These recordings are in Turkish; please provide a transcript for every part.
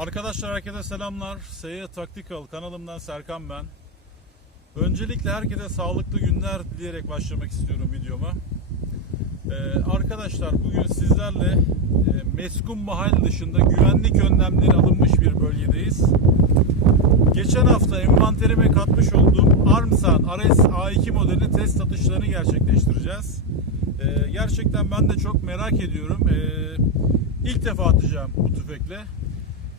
Arkadaşlar herkese selamlar. SY Tactical kanalımdan Serkan ben. Öncelikle herkese sağlıklı günler dileyerek başlamak istiyorum videoma. Ee, arkadaşlar bugün sizlerle e, Meskun Mahal dışında güvenlik önlemleri alınmış bir bölgedeyiz. Geçen hafta envanterime katmış olduğum Armsan RS A2 modeli test atışlarını gerçekleştireceğiz. Ee, gerçekten ben de çok merak ediyorum. Ee, ilk defa atacağım bu tüfekle.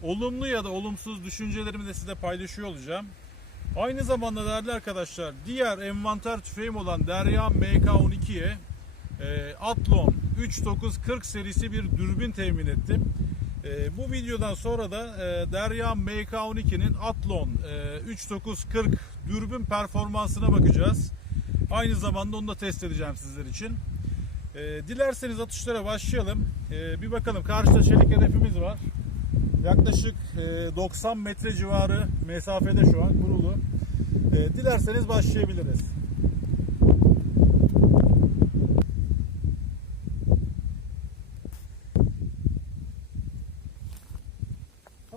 Olumlu ya da olumsuz düşüncelerimi de size paylaşıyor olacağım. Aynı zamanda değerli arkadaşlar diğer envanter tüfeğim olan Derya MK12'ye e, Athlon 3940 serisi bir dürbün temin ettim. E, bu videodan sonra da e, Derya MK12'nin Athlon e, 3940 dürbün performansına bakacağız. Aynı zamanda onu da test edeceğim sizler için. E, dilerseniz atışlara başlayalım. E, bir bakalım karşıda çelik hedefimiz var. Yaklaşık e, 90 metre civarı mesafede şu an kurulu. E, Dilerseniz başlayabiliriz.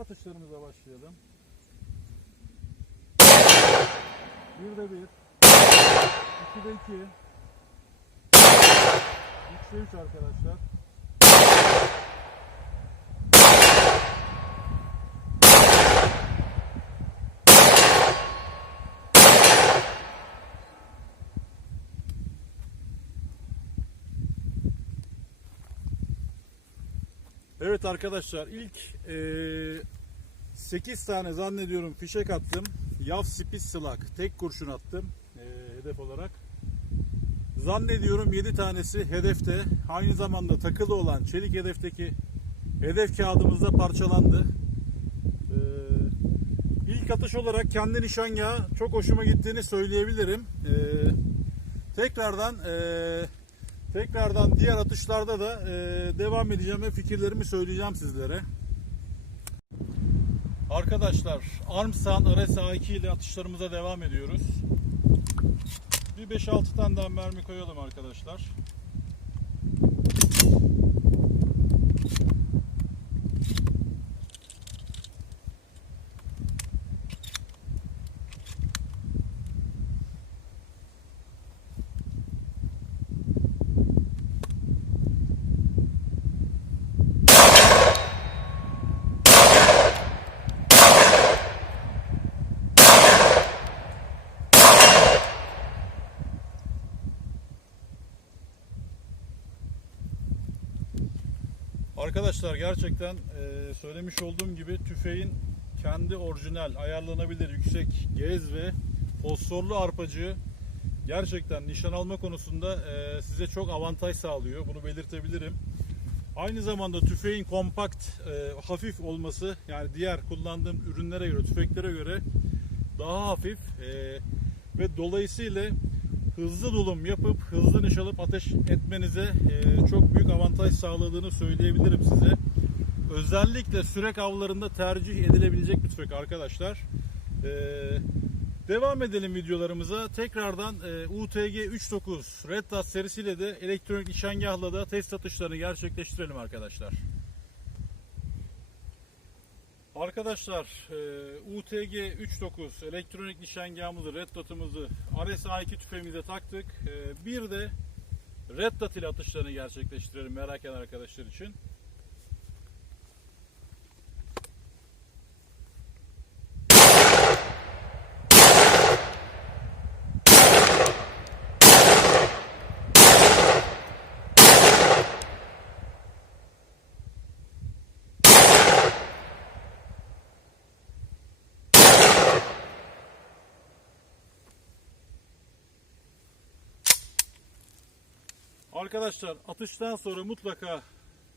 Atışlarımıza başlayalım. Bir de bir. İki de iki. Üçte üç arkadaşlar. Evet arkadaşlar ilk eee 8 tane zannediyorum fişek attım. Yav spit slug tek kurşun attım eee, hedef olarak. Zannediyorum 7 tanesi hedefte. Aynı zamanda takılı olan çelik hedefteki hedef kağıdımızda parçalandı. Eee ilk atış olarak kendi nişangahı çok hoşuma gittiğini söyleyebilirim. Eee, tekrardan eee Tekrardan diğer atışlarda da e, devam edeceğim ve fikirlerimi söyleyeceğim sizlere. Arkadaşlar Armsan RSA2 ile atışlarımıza devam ediyoruz. Bir 5-6 tane daha mermi koyalım arkadaşlar. Arkadaşlar gerçekten e, söylemiş olduğum gibi tüfeğin kendi orijinal ayarlanabilir yüksek gez ve fosforlu arpacığı gerçekten nişan alma konusunda e, size çok avantaj sağlıyor. Bunu belirtebilirim. Aynı zamanda tüfeğin kompakt, e, hafif olması yani diğer kullandığım ürünlere göre, tüfeklere göre daha hafif e, ve dolayısıyla hızlı dolum yapıp hızlı nişan alıp ateş etmenize e, çok büyük avantaj sağladığını söyleyebilirim size. Özellikle sürek avlarında tercih edilebilecek bir tüfek arkadaşlar. E, devam edelim videolarımıza. Tekrardan e, UTG 39 Red Dot serisiyle de elektronik nişangahla da test atışlarını gerçekleştirelim arkadaşlar. Arkadaşlar e, UTG 39 elektronik nişangahımızı, red dot'umuzu RS-A2 tüfeğimize taktık. E, bir de red dot ile atışlarını gerçekleştirelim merak eden arkadaşlar için. Arkadaşlar atıştan sonra mutlaka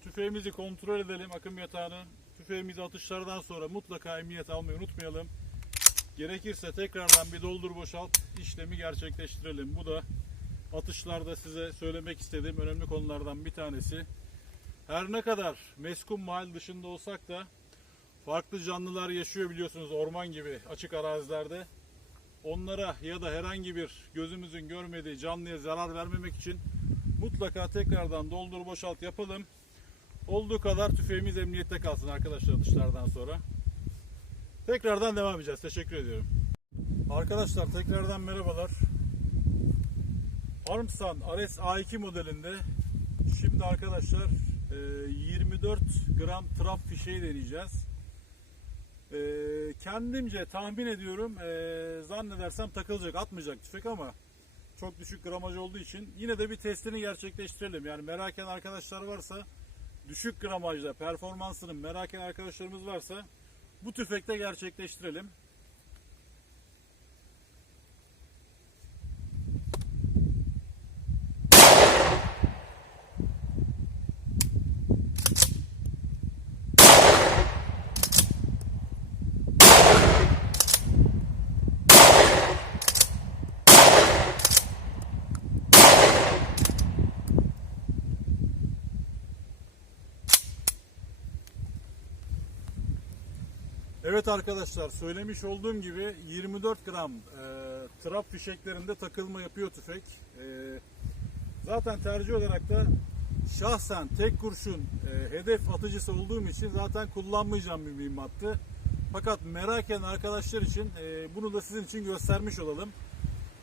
tüfeğimizi kontrol edelim akım yatağını. Tüfeğimizi atışlardan sonra mutlaka emniyet almayı unutmayalım. Gerekirse tekrardan bir doldur boşalt işlemi gerçekleştirelim. Bu da atışlarda size söylemek istediğim önemli konulardan bir tanesi. Her ne kadar meskun mahal dışında olsak da farklı canlılar yaşıyor biliyorsunuz orman gibi açık arazilerde. Onlara ya da herhangi bir gözümüzün görmediği canlıya zarar vermemek için mutlaka tekrardan doldur boşalt yapalım. Olduğu kadar tüfeğimiz emniyette kalsın arkadaşlar atışlardan sonra. Tekrardan devam edeceğiz. Teşekkür ediyorum. Arkadaşlar tekrardan merhabalar. Armstrong RS A2 modelinde şimdi arkadaşlar e, 24 gram trap fişeği deneyeceğiz. E, Kendimce tahmin ediyorum e, zannedersem takılacak atmayacak tüfek ama çok düşük gramaj olduğu için yine de bir testini gerçekleştirelim. Yani merak eden arkadaşlar varsa düşük gramajda performansını merak eden arkadaşlarımız varsa bu tüfekte gerçekleştirelim. Evet arkadaşlar söylemiş olduğum gibi 24 gram e, trap fişeklerinde takılma yapıyor tüfek. E, zaten tercih olarak da şahsen tek kurşun e, hedef atıcısı olduğum için zaten kullanmayacağım bir mühimmattı. Fakat merak eden arkadaşlar için e, bunu da sizin için göstermiş olalım.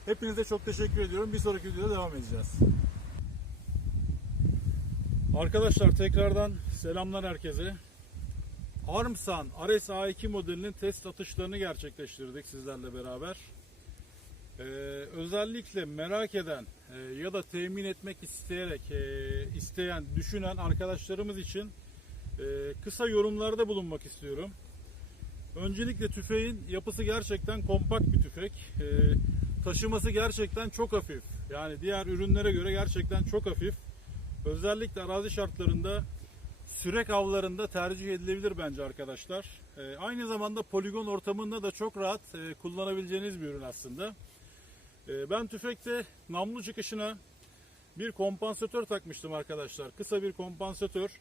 Hepinize çok teşekkür ediyorum. Bir sonraki videoda devam edeceğiz. Arkadaşlar tekrardan selamlar herkese. Armsan RS A2 modelinin test atışlarını gerçekleştirdik sizlerle beraber. Ee, özellikle merak eden e, ya da temin etmek isteyerek e, isteyen, düşünen arkadaşlarımız için e, kısa yorumlarda bulunmak istiyorum. Öncelikle tüfeğin yapısı gerçekten kompakt bir tüfek. E, taşıması gerçekten çok hafif. Yani diğer ürünlere göre gerçekten çok hafif. Özellikle arazi şartlarında sürek avlarında tercih edilebilir bence arkadaşlar. Ee, aynı zamanda poligon ortamında da çok rahat e, kullanabileceğiniz bir ürün aslında. Ee, ben tüfekte namlu çıkışına bir kompansatör takmıştım arkadaşlar. Kısa bir kompansatör.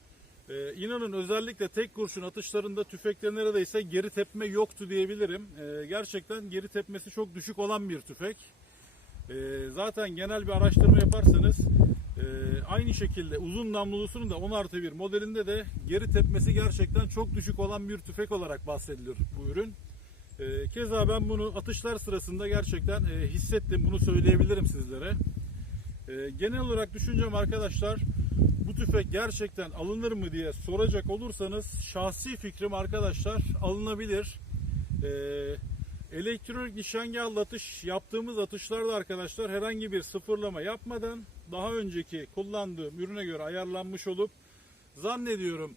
Ee, inanın özellikle tek kurşun atışlarında tüfekte neredeyse geri tepme yoktu diyebilirim. Ee, gerçekten geri tepmesi çok düşük olan bir tüfek. Ee, zaten genel bir araştırma yaparsanız ee, aynı şekilde uzun namlulusunun da 10 artı 1 modelinde de geri tepmesi gerçekten çok düşük olan bir tüfek olarak bahsedilir bu ürün. Ee, keza ben bunu atışlar sırasında gerçekten e, hissettim. Bunu söyleyebilirim sizlere. Ee, genel olarak düşüncem arkadaşlar bu tüfek gerçekten alınır mı diye soracak olursanız şahsi fikrim arkadaşlar alınabilir. Ee, Elektronik nişangahlı atış yaptığımız atışlarda arkadaşlar herhangi bir sıfırlama yapmadan daha önceki kullandığım ürüne göre ayarlanmış olup zannediyorum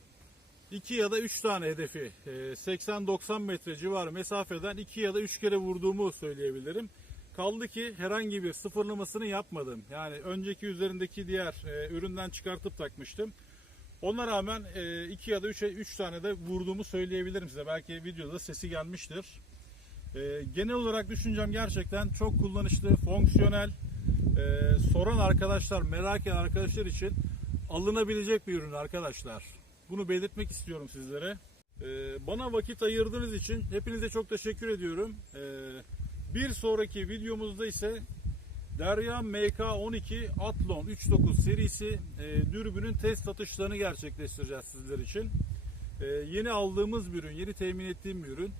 2 ya da 3 tane hedefi e, 80-90 metre civarı mesafeden 2 ya da 3 kere vurduğumu söyleyebilirim. Kaldı ki herhangi bir sıfırlamasını yapmadım. Yani önceki üzerindeki diğer e, üründen çıkartıp takmıştım. Ona rağmen 2 ya da 3 3 tane de vurduğumu söyleyebilirim size. Belki videoda sesi gelmiştir. Ee, genel olarak düşüncem gerçekten çok kullanışlı, fonksiyonel. Ee, soran arkadaşlar, merak eden arkadaşlar için alınabilecek bir ürün arkadaşlar. Bunu belirtmek istiyorum sizlere. Ee, bana vakit ayırdığınız için hepinize çok teşekkür ediyorum. Ee, bir sonraki videomuzda ise Derya MK12 Atlon 39 serisi e, dürbünün test atışlarını gerçekleştireceğiz sizler için. E, yeni aldığımız bir ürün, yeni temin ettiğim bir ürün.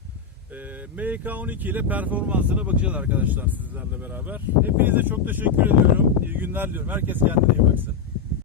E, MK12 ile performansına bakacağız arkadaşlar sizlerle beraber. Hepinize çok teşekkür ediyorum. İyi günler diliyorum. Herkes kendine iyi baksın.